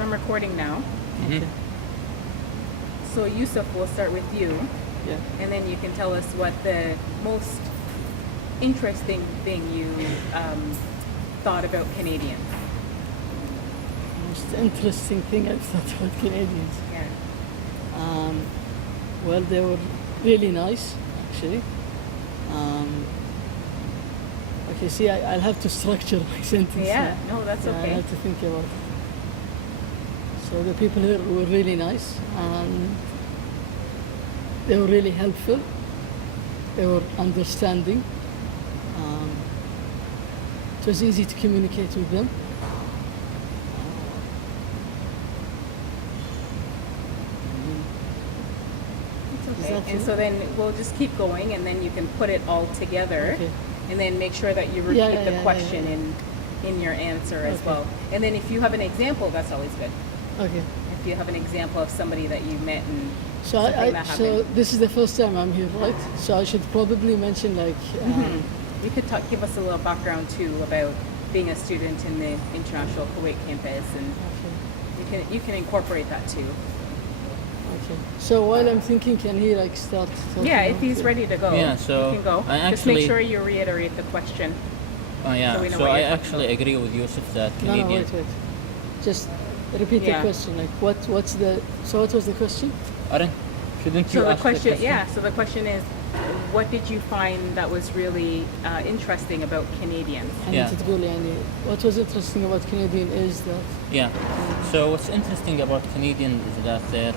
So I'm recording now. Okay. So Yusuf, we'll start with you, Yeah. and then you can tell us what the most interesting thing you thought about Canadians. Most interesting thing I've thought about Canadians. Yeah. Well, they were really nice, actually. Okay, see, I'll have to structure my sentence. Yeah. No, that's Yeah, I okay. have to think about it. So the people here were really nice, and they were really helpful. They were understanding. It was easy to communicate with them. It's that okay. And it? so then we'll just keep going, and then you can put it all together, Okay. and then make sure that you repeat Yeah, the yeah, question yeah. in your answer as Okay. well. And then if you have an example, that's always good. Okay. If you have an example of somebody that you met and So something that so happened. this is the first time I'm here, right? So I should probably mention like You could give us a little background too about being a student in the International Kuwait campus, and okay. you can incorporate that too. Okay. So while I'm thinking, can he like start talking? Yeah, if now? he's ready to go, Yeah, so you can go. I Just make actually- sure you reiterate the question. Oh yeah, So we know so what I you're talking actually agree with Yusuf that No, Canadian. wait. Just repeat Yeah. the question. Like what's the so what was the question? Aren't, shouldn't you So the ask question, the question? yeah. So the question is, what did you find that was really interesting about Canadians? يعني Yeah. تقول يعني what was interesting about Canadian is that Yeah. So what's interesting about Canadians is that they're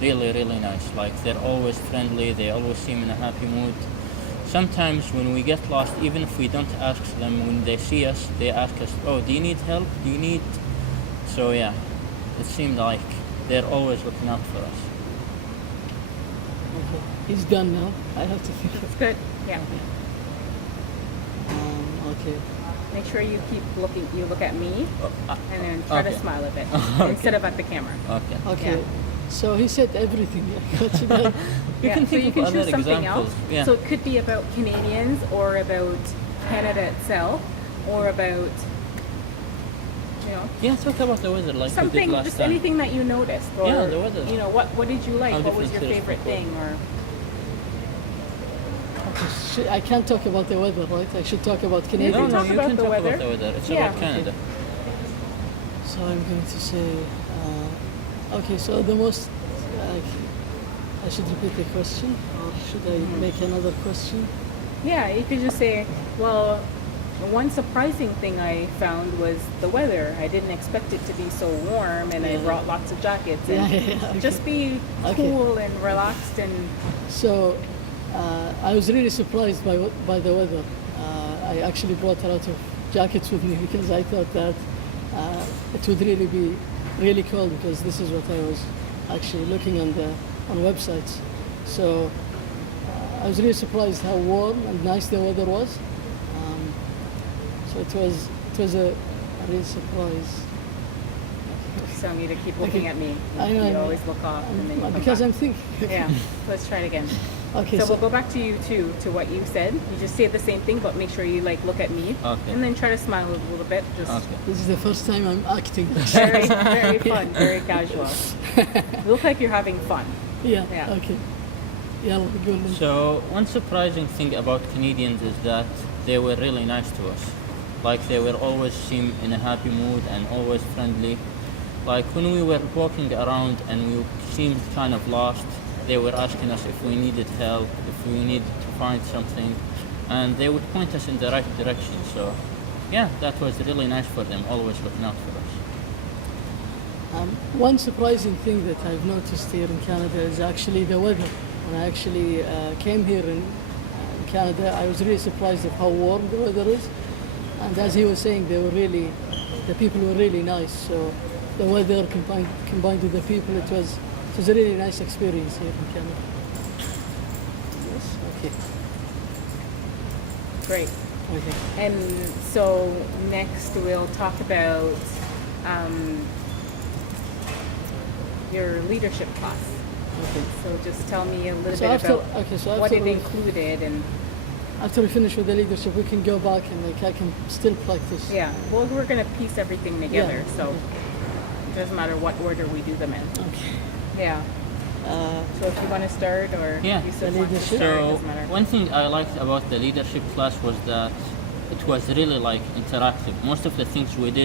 really, really nice. Like they're always friendly. They always seem in a happy mood. Sometimes when we get lost, even if we don't ask them, when they see us, they ask us, "Oh, do you need help? Do you need?" So yeah, it seemed like they're always looking out for us. okay, he's done now. I have to think. It's good. Yeah. Okay. Make sure you keep looking. You look at me, Oh, and then try to okay. smile a bit Okay. instead of at the camera. Okay. Okay. Yeah. So he said everything. Yeah. What should I- You can so think you of can other choose something examples. else. Yeah. So it could be about Canadians, or about Canada itself, or about, you know, Yeah, talk about the weather like we something, did last just time. anything that you noticed, or Yeah, the weather. you know, what did you like? How What was different your it is favorite from thing? Or I can't talk about the weather, right? I should talk about You Canadian. No, can no, talk you about can the talk weather. about the weather. It's Yeah. about Canada. So I'm going to say, okay, so the most, I should repeat the question, or should I make another question? yeah, you could just say, well, one surprising thing I found was the weather. I didn't expect it to be so warm, and I Yeah. brought lots of jackets. And Okay. just be Okay. cool and relaxed and. So I was really surprised by the weather. I actually brought a lot of jackets with me because I thought that it would really be really cold, because this is what I was actually looking on websites. So I was really surprised how warm and nice the weather was. So it was a real surprise. So I need to keep looking Okay. at me. I know, You I always look off, and then you come Because back. I'm thinking. Yeah. Let's try it again. Okay, So so, we'll go back to you too, to what you said. You just say the same thing, but make sure you like look at me, Okay. and then try to smile a little bit. Just Okay. this is the first time I'm acting. very, very fun, very casual. You look like you're having fun. Yeah. Yeah. Okay. Yeah. Go on. So one surprising thing about Canadians is that they were really nice to us. Like they were always seem in a happy mood and always friendly. Like when we were walking around and we seemed kind of lost, they were asking us if we needed help, if we needed to find something, and they would point us in the right direction. So yeah, that was really nice for them, always looking out for us. One surprising thing that I've noticed here in Canada is actually the weather. When I actually came here in Canada, I was really surprised at how warm the weather is. And as he was saying, the people were really nice. So the weather combined with the people, it was a really nice experience here in Canada. Yes. Okay. Great. Okay. And so next we'll talk about your leadership class. Okay. So just tell me a little So bit after- about okay, so what after it we- included, and After we finish with the leadership, we can go back and I can still practice. yeah, well, we're gonna piece everything together. Yeah. So It doesn't matter what order we do them in. Okay. Yeah. So if you want to start or Yeah. you still The want to leadership? start, it So doesn't matter. one thing I liked about the leadership class was that it was really like interactive. Most of the things we did